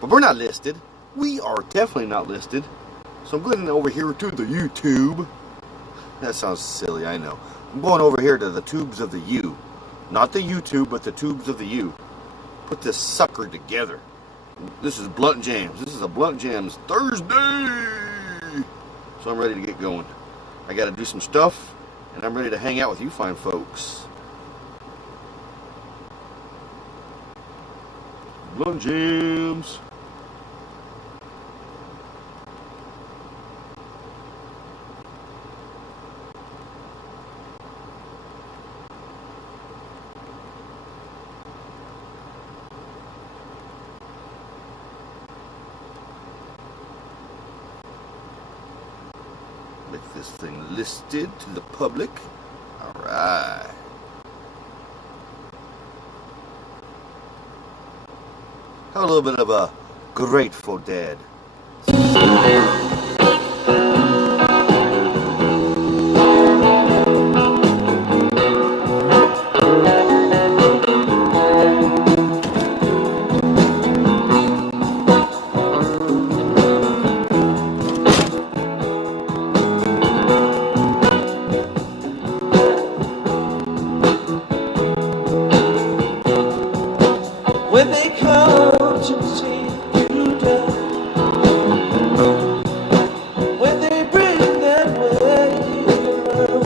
But we're not listed. We are definitely not listed. So I'm going over here to the YouTube. That sounds silly, I know. I'm going over here to the tubes of the U. Not the YouTube, but the tubes of the U. Put this sucker together. This is BluntJamz. This is a BluntJamz Thursday. So I'm ready to get going. I got to do some stuff, and I'm ready to hang out with you fine folks. BluntJamz. Make this thing listed to the public. Alright. Have a little bit of a Grateful Dead. When they come to take you down, when they bring that way around,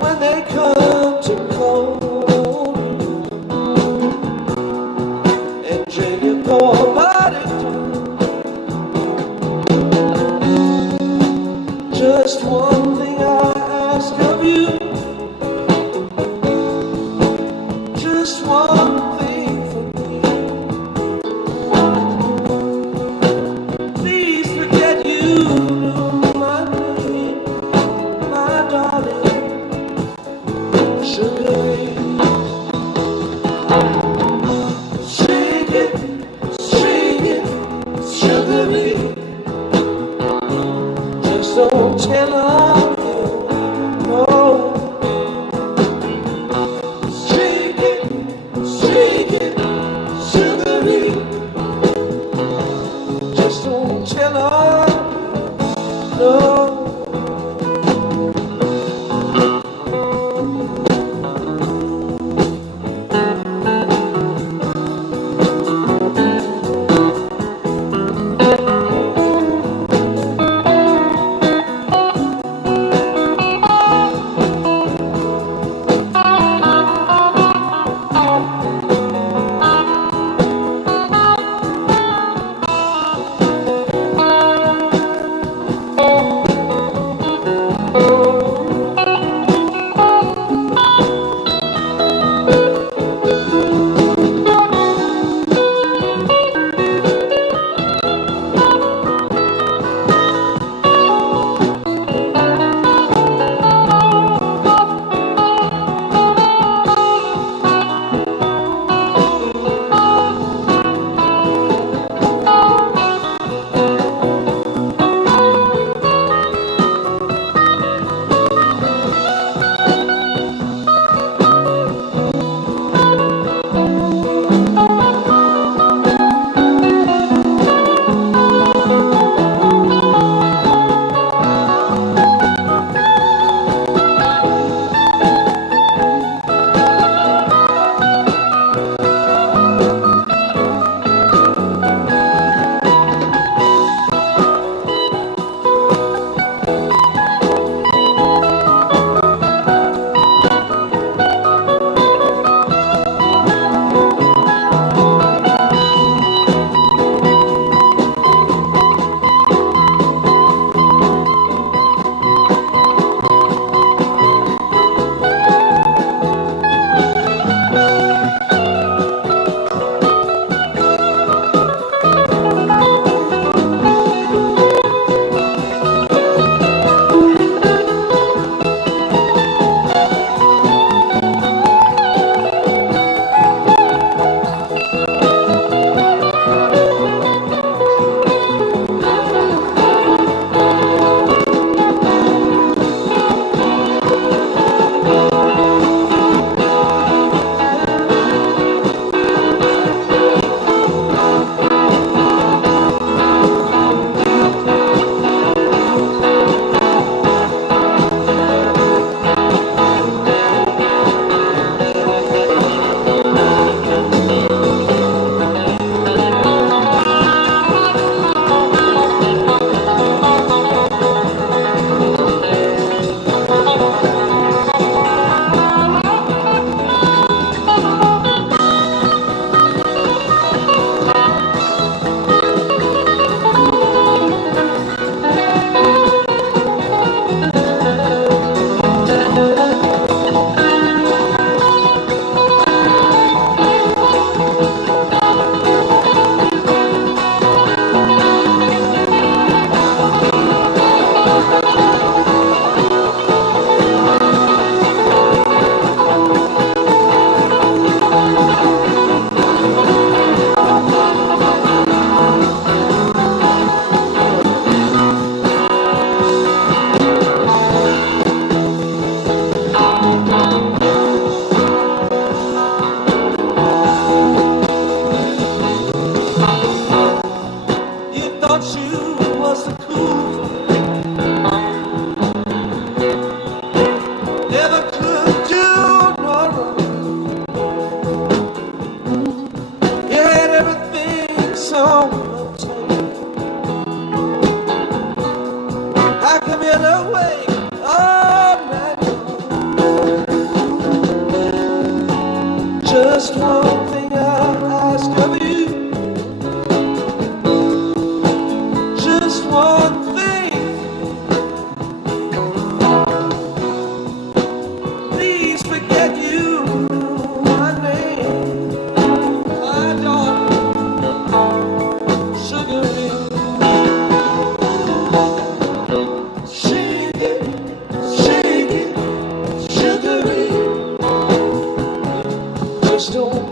when they come to call you and drain your poor body down, just one thing I ask of you. Just one thing for me. Please forget you knew my name, my darling, sugar. Shake it, sugar. Just don't tell her no. Just don't tell her no.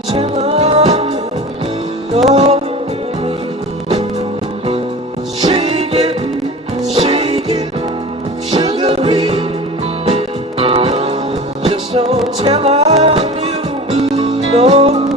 tell her no. Shake it, sugary. Just don't tell her you know.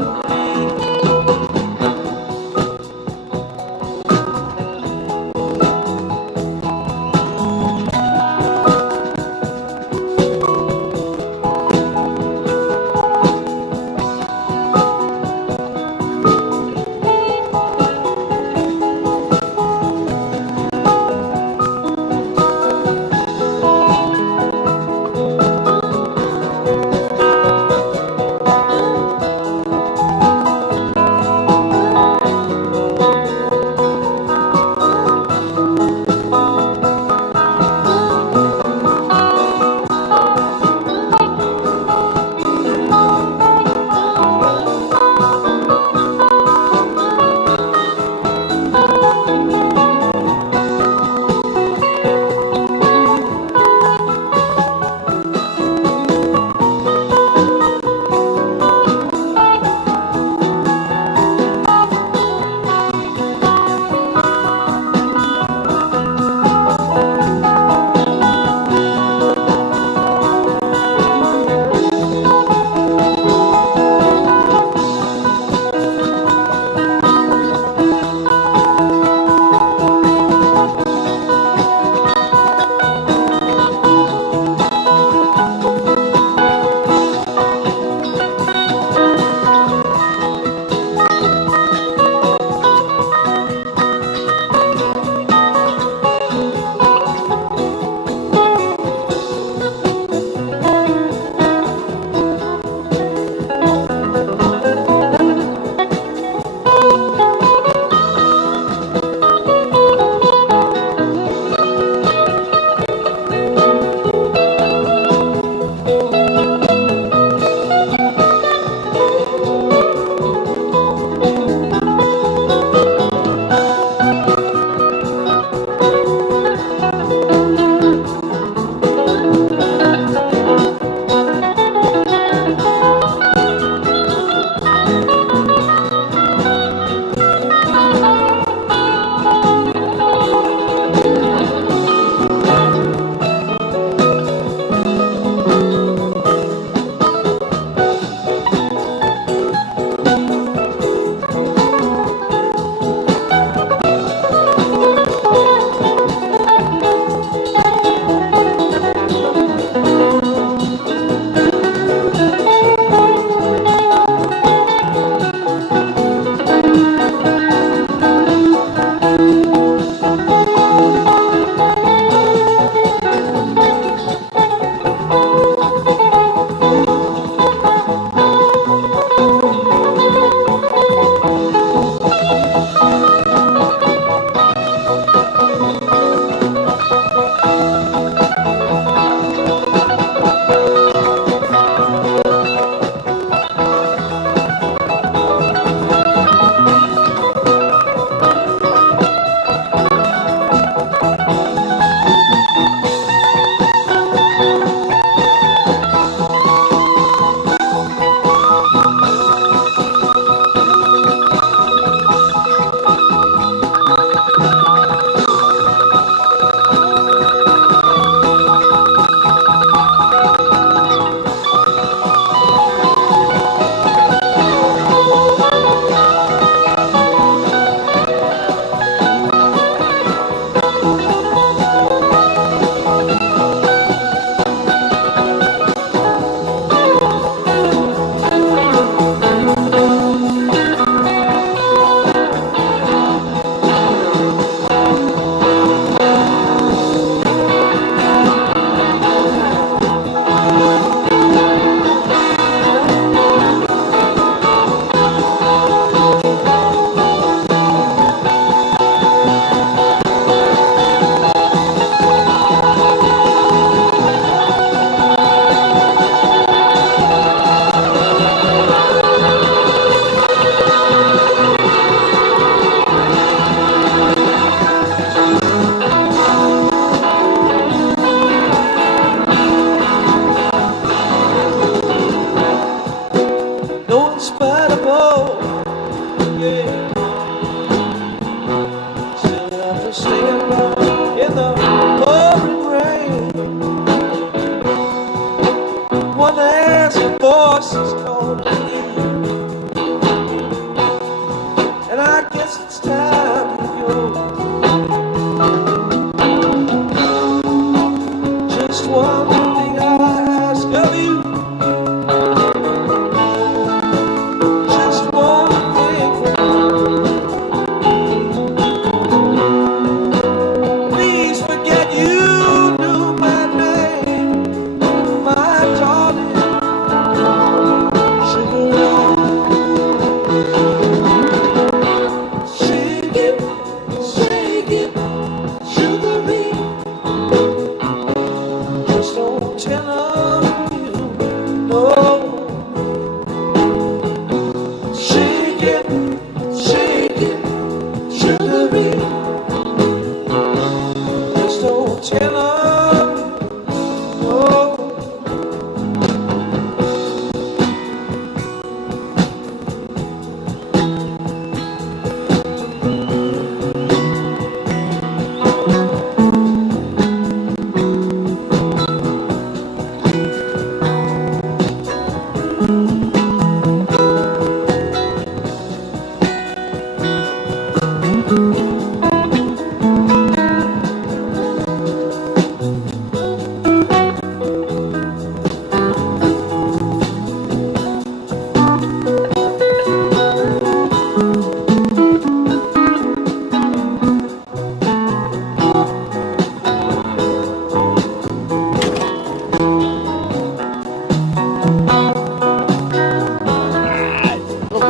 Oh, yeah. Still have to stay alone in the pouring rain. One as your voice is calling me, and I guess it's time to go. Just one thing I ask of you. Just one thing from me. Please forget you knew my name, my darling. Shake it, shake it, sugary. Just don't tell them you know. Shake it, sugary. Just don't tell them no.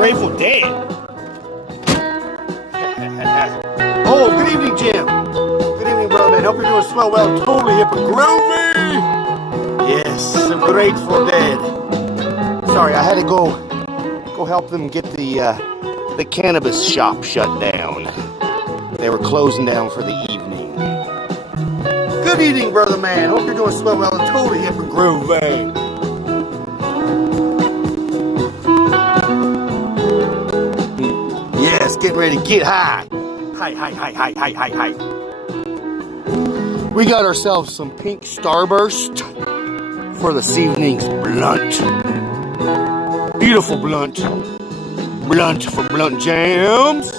Grateful Dead. Oh, good evening, Jim. Good evening, brother man. Hope you're doing swell. Well, totally hip and groovy. Yes, some Grateful Dead. Sorry, I had to go help them get the cannabis shop shut down. They were closing down for the evening. Good evening, brother man. Hope you're doing swell. Well, totally hip and groovy. Yes, getting ready to get high. High. We got ourselves some pink starburst for this evening's blunt. Beautiful blunt. Blunt for BluntJamz.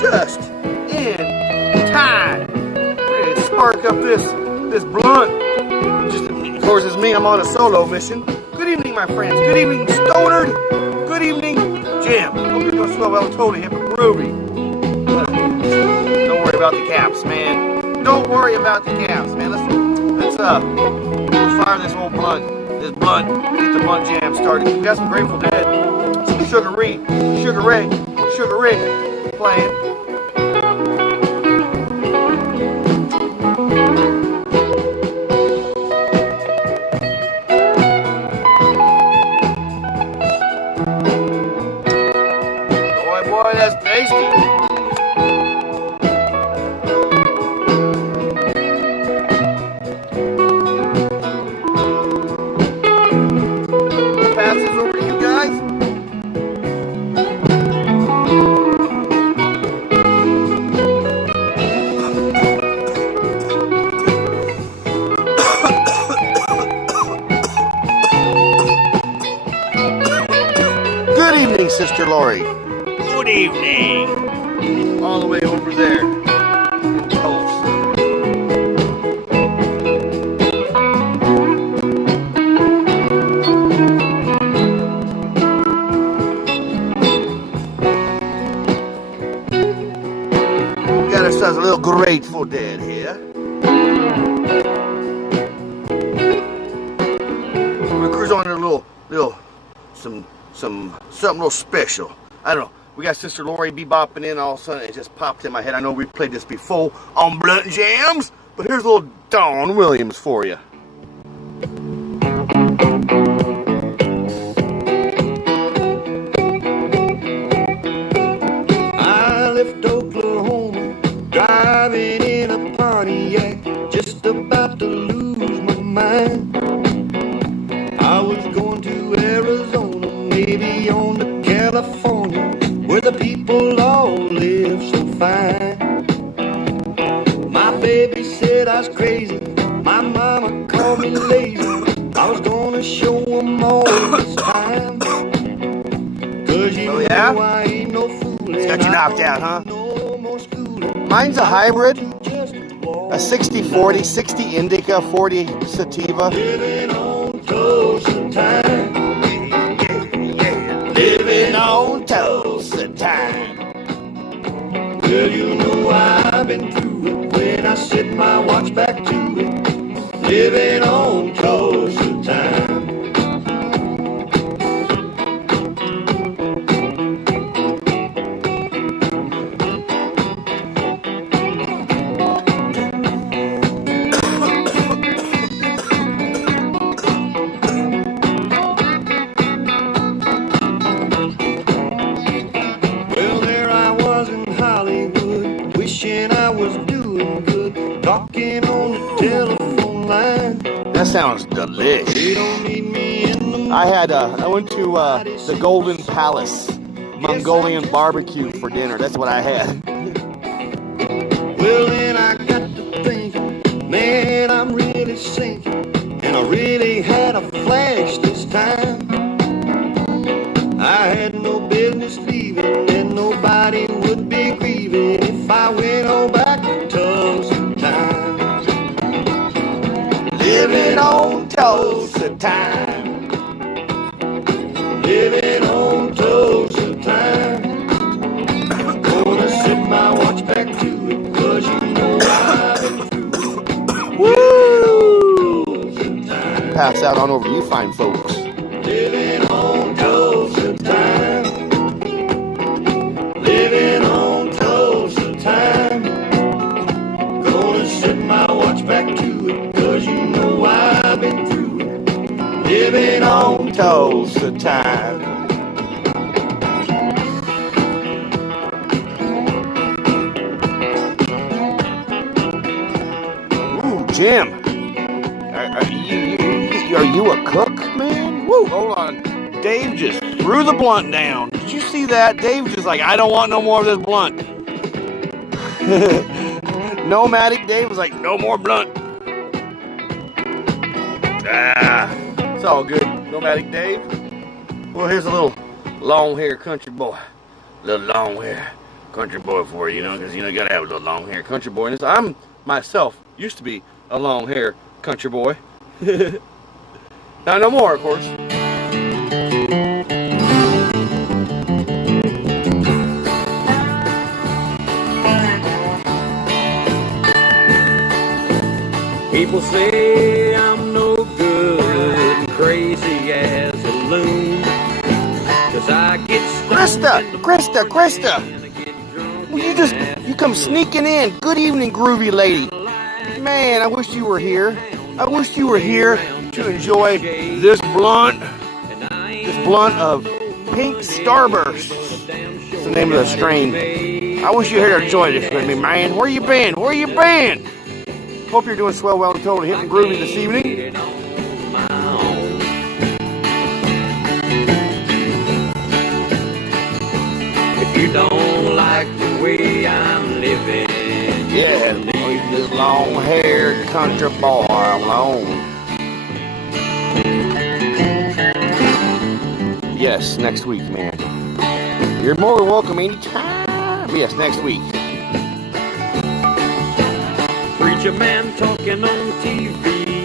Just in time. We're ready to spark up this blunt. Just, of course, it's me. I'm on a solo mission. Good evening, my friends. Good evening, Stonered. Good evening, Jim. Hope you're doing swell. Well, totally hip and groovy. Don't worry about the caps, man. Don't worry about the caps, man. Let's fire this old blunt. This blunt. Get the BluntJamz started. We got some Grateful Dead. Some Sugar Ray playing. Boy, that's tasty. Pass this over to you guys. Good evening, Sister Lori. Good evening. All the way over there. Toast. We got ourselves a little Grateful Dead here. hookers on there, something real special. I don't know. We got Sister Lori bebopping in, all of a sudden it just popped in my head. I know we played this before on BluntJamz, but here's a little Dawn Williams for you. I left Oklahoma, driving in a Pontiac, just about to lose my mind. I was going to Arizona, maybe on to California, where the people all live so fine. My baby said I was crazy, my mama called me lazy. I was gonna show them all this time. Cause you know I ain't no fool. It's got you knocked out, huh? No more schooling. Mine's a hybrid, a 60-40, 60 indica, 40 sativa. Living on toast of time. Living on toast of time. Well, you know I've been through it when I set my watch back to it. Living on toast of time. Well, there I was in Hollywood, wishing I was doing good, talking on the telephone line. That sounds delicious. They don't need me in the I went to the Golden Palace Mongolian barbecue for dinner. That's what I had. Well, then I got to thinking, man, I'm really sinking, and I really had a flash this time. I had no business leaving, and nobody would be grieving if I went on back to Tulsa time. Living on toast of time. Living on Tulsa time. Gonna set my watch back to it, 'cause you know I've been through it. Woo! Tulsa time. Pass out on over to you fine folks. Living on Tulsa time. Living on Tulsa time. Gonna set my watch back to it, 'cause you know I've been through it. Living on Tulsa time. Ooh, Jim. Are you a cook, man? Woo, hold on. Dave just threw the blunt down. Did you see that? Dave just like, I don't want no more of this blunt. Nomadic Dave was like, no more blunt. It's all good. Nomadic Dave. Well, here's a little long hair country boy. Little long hair country boy for you, because you gotta have a little long hair country boy. And I'm myself used to be a long hair country boy. Now, no more, of course. People say I'm no good and crazy as a loon, 'cause I get Krista. Well, you come sneaking in. Good evening, groovy lady. Man, I wish you were here. I wish you were here to enjoy this blunt of Pink Starburst. It's the name of the strain. I wish you were here to enjoy this with me, man. Where you been? Hope you're doing swell, well, and totally hip and groovy this evening. If you don't like the way I'm living, Yeah, leave this long-haired country boy alone. Yes, next week, man. You're more than welcome anytime. Yes, next week. preacher man talking on TV,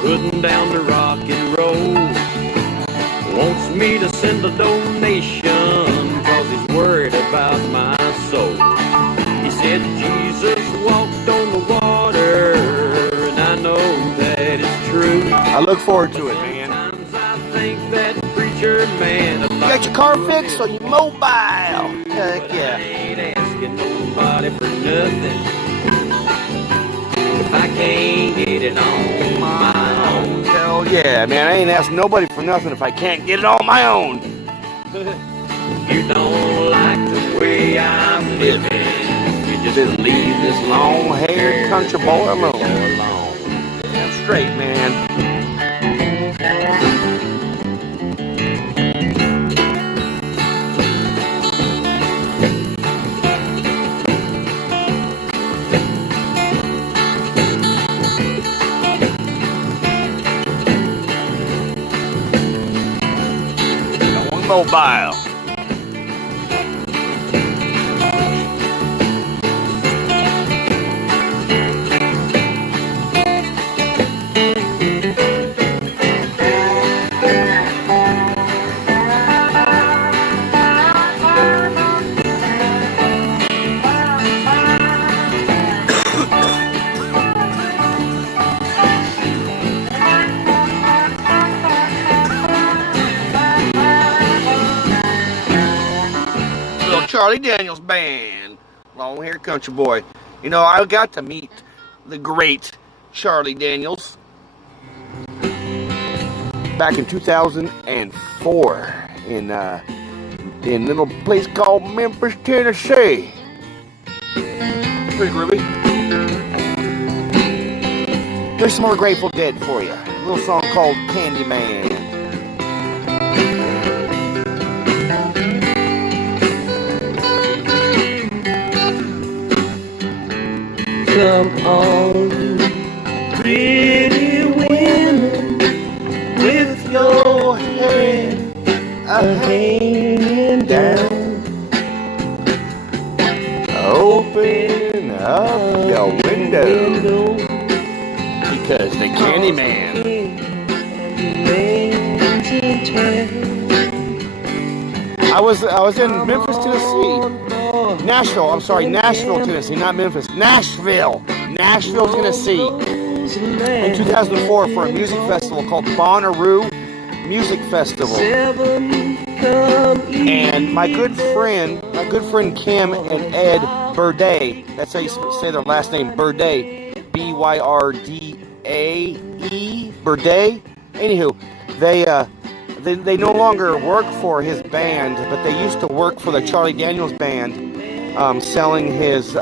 putting down the rock and roll, wants me to send a donation, 'cause he's worried about my soul. He said Jesus walked on the water, and I know that it's true. I look forward to it, man. think that preacher man You got your car fixed or you mobile? Heck I yeah. ain't asking nobody for nothing if I can't get it on my own. Hell yeah, man. I ain't asking nobody for nothing if I can't get it on my own. You don't like the way I'm living. You just leave this Long-haired country boy alone. Damn straight, man. Going mobile. Charlie Daniels Band, long-haired country boy. You know, I got to meet the great Charlie Daniels back in 2004 in a little place called Memphis, Tennessee. Pretty groovy. Here's some more Grateful Dead for you. A little song called Candyman. Come on, pretty women, with your head hanging down. Open up your window, because the Candyman. I was in Memphis, Tennessee. Nashville, Tennessee, not Memphis. Nashville, Tennessee. In 2004 for a music festival called Bonnaroo Music Festival. And my good friend Kim and Ed Burday, that's how you say their last name, Burday, B-Y-R-D-A-E, Burday. Anywho, they no longer work for his band, but they used to work for the Charlie Daniels Band, selling his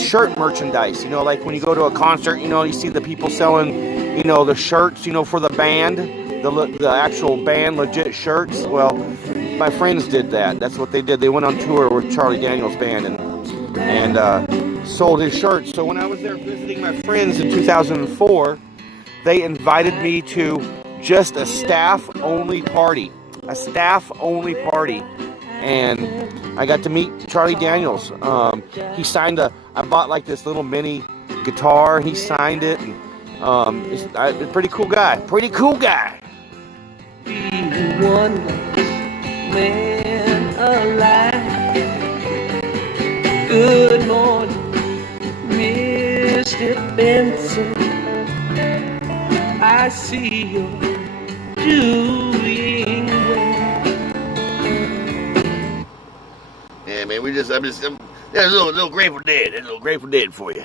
shirt merchandise. You know, like when you go to a concert, you know, you see the people selling, you know, the shirts, you know, for the band, the actual band, legit shirts. Well, my friends did that. That's what they did. They went on tour with Charlie Daniels Band and sold his shirts. So when I was there visiting my friends in 2004, they invited me to just a staff-only party. And I got to meet Charlie Daniels. He signed I bought like this little mini guitar. He signed it. And, he's a pretty cool guy. One man alive. Good morning, Mr. Benson. I see you doing well. Yeah, man, there's a little Grateful Dead. There's a little Grateful Dead for you.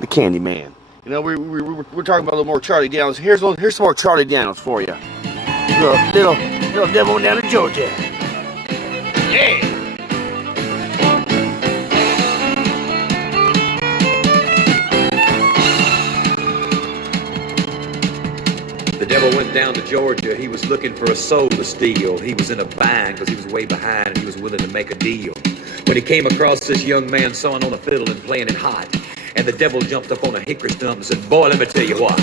The Candyman. You know, we're talking about a little more Charlie Daniels. Here's some more Charlie Daniels for you. Little devil down in Georgia. Yeah. The devil went down to Georgia. He was looking for a soul to steal. He was in a bind because he was way behind and he was willing to make a deal. When he came across this young man sawing on a fiddle and playing it hot, and the devil jumped up on a hickory stump and said, "Boy, let me tell you what.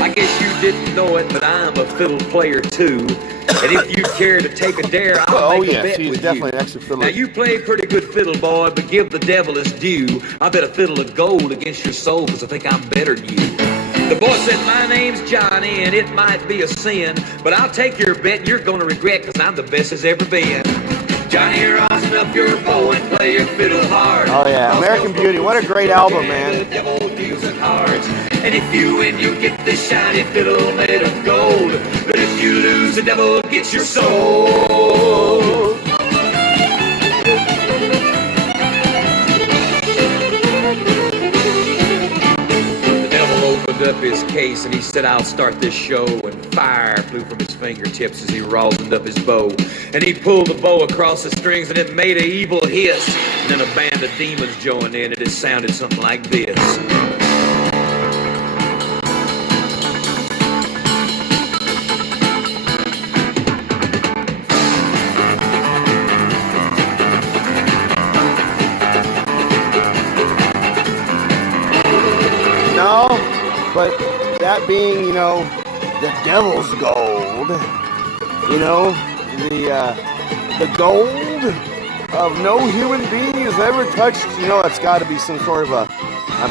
I guess you didn't know it, but I'm a fiddle player too. And if you care to take a dare, I'll make a bet with you. Now you play pretty good fiddle, boy, but give the devil his due. I bet a fiddle of gold against your soul because I think I'm better than you." The boy said, "My name's Johnny, and it might be a sin, but I'll take your bet and you're going to regret because I'm the best as ever been." Johnny Ross loosen up your bow and play your fiddle hard. Oh yeah, American Beauty. What a great album, man. The devil deals the cards. And if you win, you get this shiny fiddle made of gold. But if you lose, the devil gets your soul. Opened up his case and he said, I'll start this show, and fire flew from his fingertips as he rosined up his bow, and he pulled the bow across the strings and it made an evil hiss, and then a band of demons joined in and it sounded something like this. No, but that being, you know, the devil's gold, you know, the gold of no human being has ever touched, you know, it's got to be some sort of a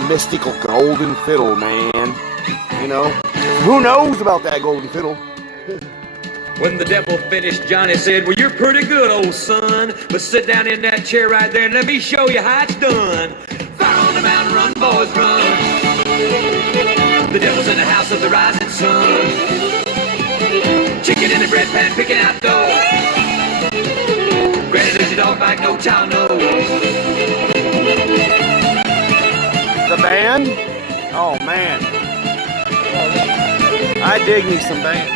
mystical golden fiddle, man. You know, who knows about that golden fiddle? When the devil finished, Johnny said, well, you're pretty good, old son, but sit down in that chair right there and let me show you how it's done. Fire on the mountain, run, boys, run. The devil's in the house of the rising sun. Chicken in the bread pan, picking out dough. Granny lives your dog bite, no child knows. The band? Oh, man. I dig me some band.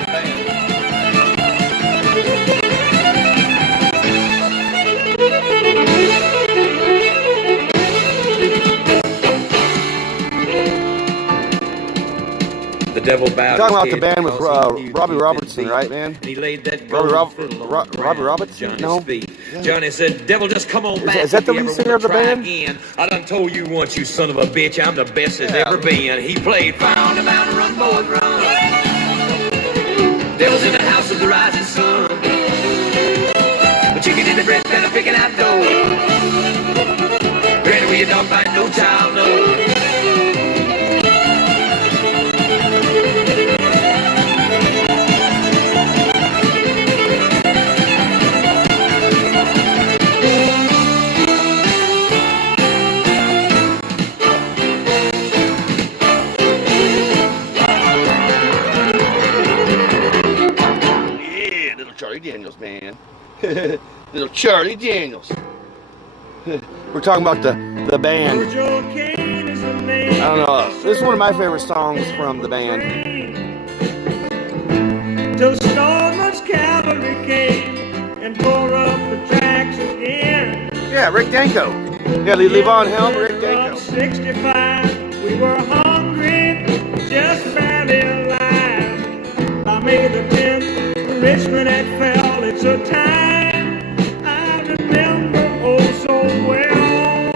The devil bowed. Talking about the band with Robbie Robertson, right, man? And he laid that Robbie Robbie Robertson? No. Johnny said, devil, just come on back. Is that the lead singer of the band? Again. I done told you once, you son of a bitch, I'm the best there's ever been. He played Fire on the Mountain, Run, Boys, Run. Devil's in the house of the rising sun. The chicken in the bread pan, picking out dough. Granny, where your dog bite, no child knows. Charlie Daniels, man. Little Charlie Daniels. We're talking about the band. I don't know. This is one of my favorite songs from the band. Till Stormers Cavalry came and tore up the tracks again. Yeah, Rick Danko. Yeah, Levon Helm, Rick Danko. 65, we were hungry, just barely alive. By May the 10th, Richmond had fell. It's a time I remember oh so well.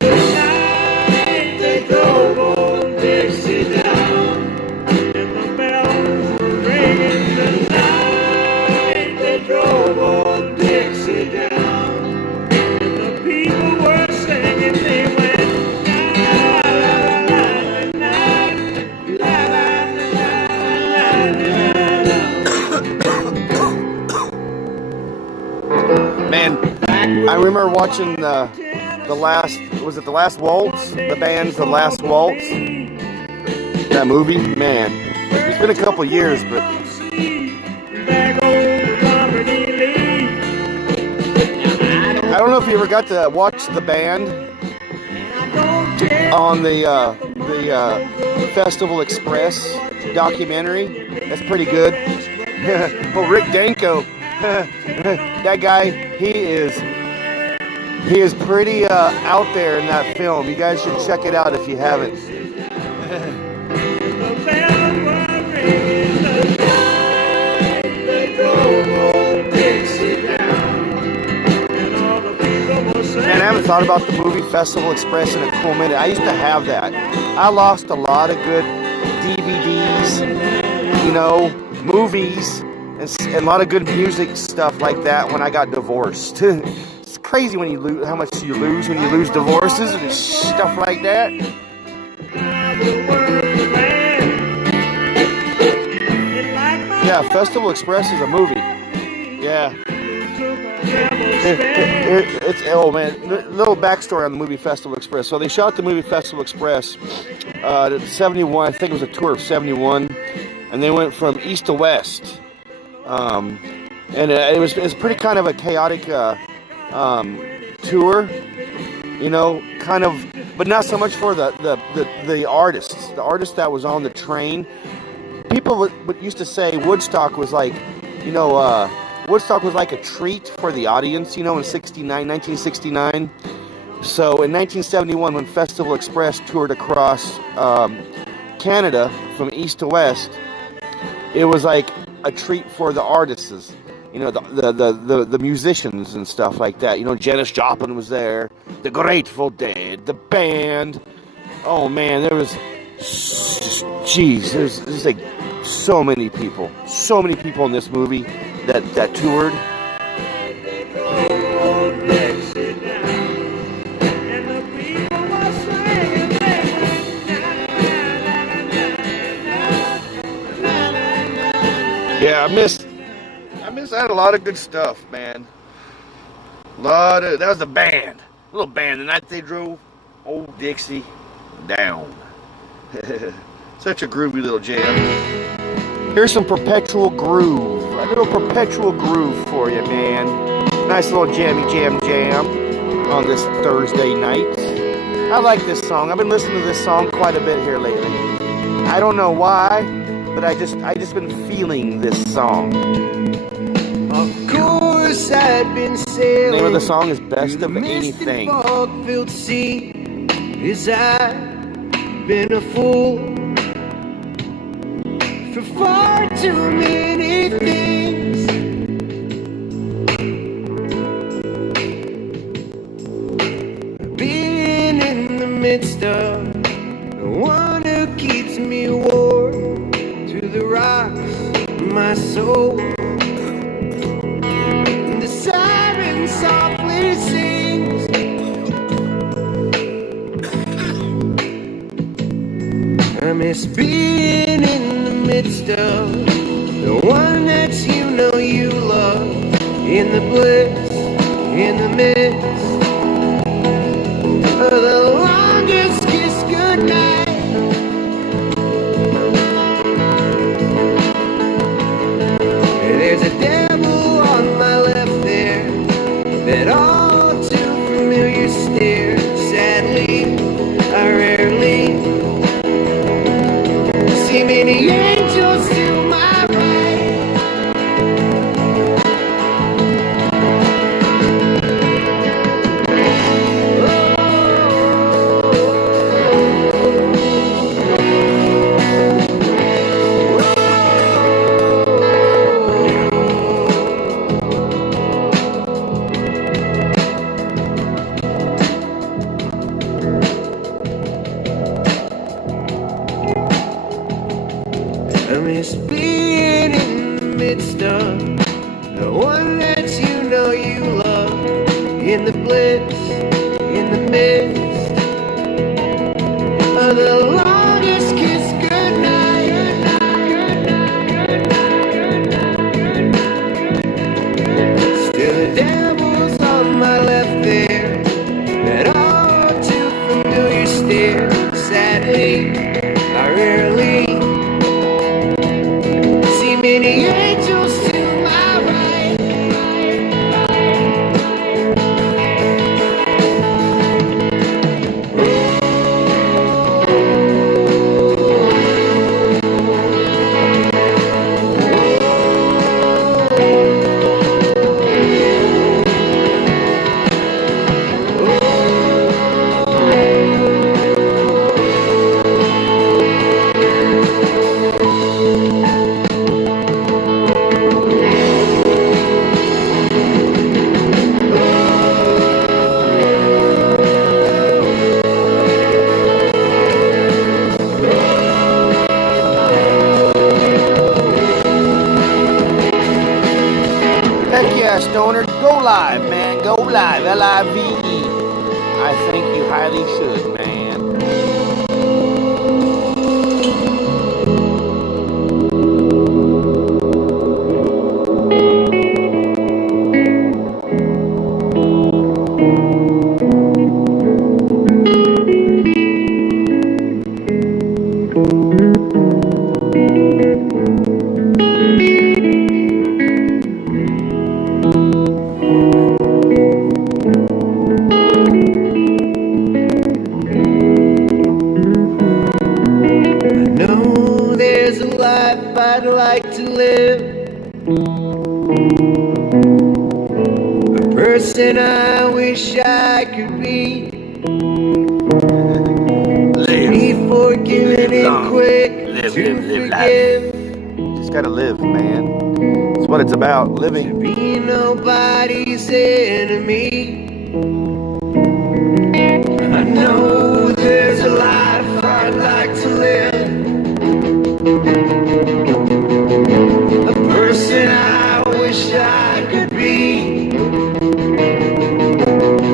The night they drove old Dixie down, and the bells were ringing. The night they drove old Dixie down, and the people were singing. They went la la la la la la la. Man, I remember watching the last, was it The Last Waltz? The band's The Last Waltz? That movie? Man, it's been a couple years, but I don't know if you ever got to watch the band on the Festival Express documentary. That's pretty good. Well, Rick Danko, that guy, he is pretty out there in that film. You guys should check it out if you haven't. Man, I haven't thought about the movie Festival Express in a cool minute. I used to have that. I lost a lot of good DVDs, you know, movies, and a lot of good music stuff like that when I got divorced. It's crazy when you lose, how much you lose when you lose divorces and stuff like that. Yeah, Festival Express is a movie. Yeah. It's oh man, little backstory on the movie Festival Express. So they shot the movie Festival Express 71. I think it was a tour of 71, and they went from east to west. And it's pretty kind of a chaotic tour, you know, kind of, but not so much for the artists. The artists that was on the train. People would used to say Woodstock was like, you know, Woodstock was like a treat for the audience, you know, in 1969. So in 1971, when Festival Express toured across Canada from east to west, it was like a treat for the artists, you know, the musicians and stuff like that. You know, Janis Joplin was there, the Grateful Dead, the band. Oh man, there was there's like so many people in this movie that toured. Yeah, I had a lot of good stuff, man. That was the band. Little band. The night they drove Old Dixie down. Such a groovy little jam. Here's some Perpetual Groove. A little Perpetual Groove for you, man. Nice little jammy jam on this Thursday night. I like this song. I've been listening to this song quite a bit here lately. I don't know why, but I just been feeling this song. Of course I'd been sailing. The name of the song is Best of Anything. Fog-filled sea. Is I've been a fool for far too many things. Being in the midst of the one who keeps me warm to the rocks of my soul. And the siren softly sings. I miss being in the midst of the one that you know you love, in the bliss, in the midst of the longest kiss goodnight. There's a devil on my left there, that all too familiar stare. Sadly, I rarely see many angels to my right. I miss being in the midst of the one that you know you love, in the bliss, in the midst of the longest kiss goodnight. Still the devil's on my left there, that all too familiar stare. Sadly, I rarely many angels to my right. Heck yeah, Stoner. Go live, man. Go live. L-I-V-E. I think you highly should, man. life I'd like to live. A person I wish I could be. Be forgiving and quick to forgive. Just gotta live, man. That's what it's about, living. Be nobody's enemy. I know there's a life I'd like to live. A person I wish I could be.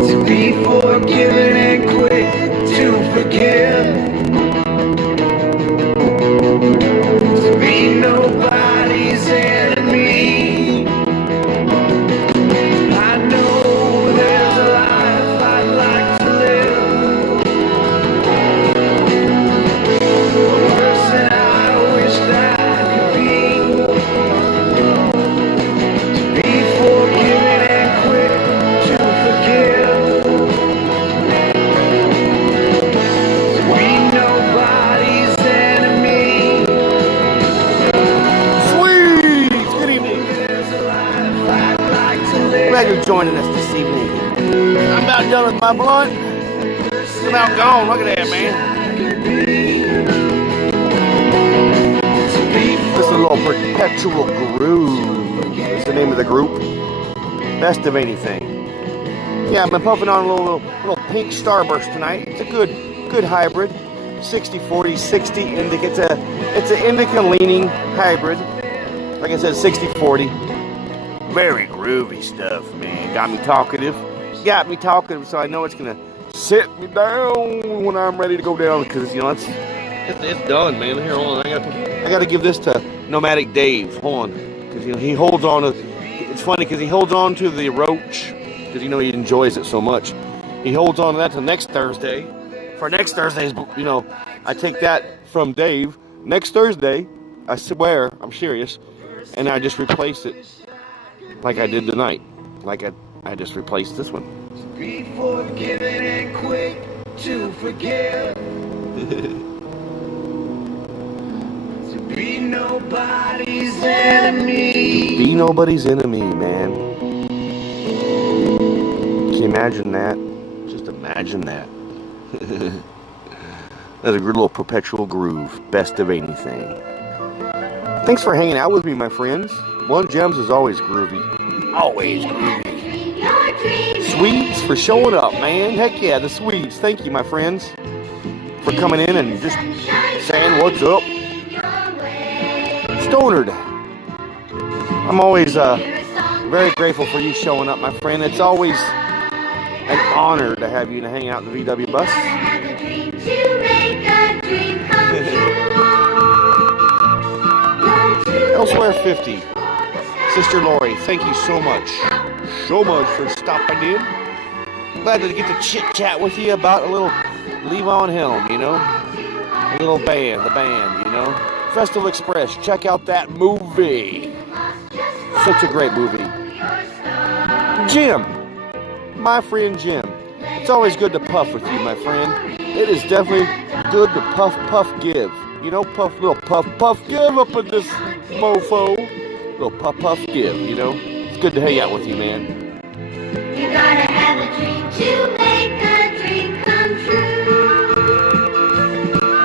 To be forgiven and quick to forgive. To be nobody's enemy. I know there's a life I'd like to live. A person I wish that I could be. To be forgiven and quick to forgive. To be nobody's enemy. Sweet! Good evening. There's a life I'd like to live. Glad you're joining us this evening. I'm about done with my blunt. I'm about gone. Look at that, man. This is a little perpetual groove. That's the name of the group. Best of anything. Yeah, I've been puffing on a little pink starburst tonight. It's a good hybrid. 60-40, 60 indica. It's an indica leaning hybrid. Like I said, 60-40. Very groovy stuff, man. Got me talkative, so I know it's gonna sit me down when I'm ready to go down, because you know it's done, man. Here, hold on. I gotta give this to Nomadic Dave. Hold on, because you know he holds on to. It's funny because he holds on to the roach because you know he enjoys it so much. He holds on to that to next Thursday. For next Thursday's, you know, I take that from Dave. Next Thursday, I swear, I'm serious, and I just replace it like I did tonight. Like I just replaced this one. Be forgiven and quick to forgive. To be nobody's enemy. Be nobody's enemy, man. Can you imagine that? Just imagine that. That's a good little perpetual groove. Best of anything. Thanks for hanging out with me, my friends. BluntJamz is always groovy. Always groovy. Swedes for showing up, man. Heck yeah, the Swedes. Thank you, my friends, for coming in and just saying what's up. Stonered. I'm always very grateful for you showing up, my friend. It's always an honor to have you to hang out in the VW bus. Elsewhere 50. Sister Lori, thank you so much for stopping in. Glad to get to chit chat with you about a little Levon Helm, you know, a little band, the band, you know, Festival Express. Check out that movie. Such a great movie. Jim, my friend Jim. It's always good to puff with you, my friend. It is definitely good to puff, give. You know, little puff, give up in this mofo. Little puff, give, you know. It's good to hang out with you, man. You gotta have a dream to make a dream come true.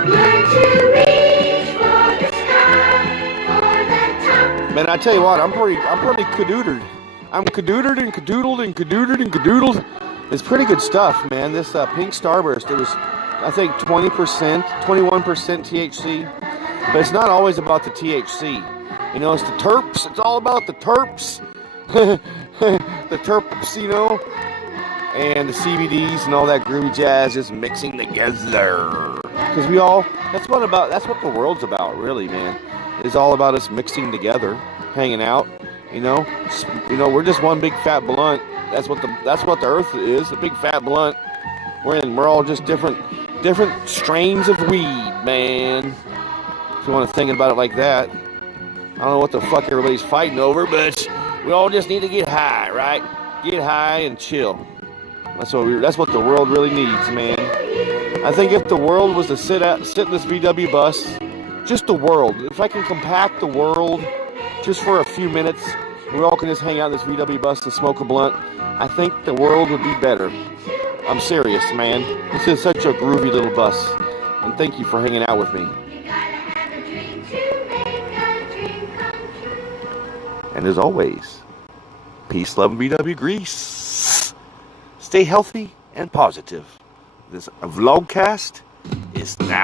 Learn to reach for the sky, for the top. Man, I tell you what, I'm pretty cadootered. I'm cadootered and cadoodled and cadootered and cadoodled. It's pretty good stuff, man. This pink starburst, it was, I think, 20%, 21% THC. But it's not always about the THC. You know, it's the terps. It's all about the terps. The terps, you know. And the CBDs and all that groovy jazz just mixing together. Because that's what the world's about, really, man. It's all about us mixing together, hanging out, you know. We're just one big fat blunt. That's what the earth is, a big fat blunt. We're all just different strains of weed, man. If you want to think about it like that. I don't know what the fuck everybody's fighting over, but we all just need to get high, right? Get high and chill. That's what the world really needs, man. I think if the world was to sit in this VW bus, just the world. If I can compact the world just for a few minutes, we all can just hang out in this VW bus and smoke a blunt, I think the world would be better. I'm serious, man. This is such a groovy little bus. And thank you for hanging out with me. And as always, peace, love, and VW grease. Stay healthy and positive. This vlogcast is now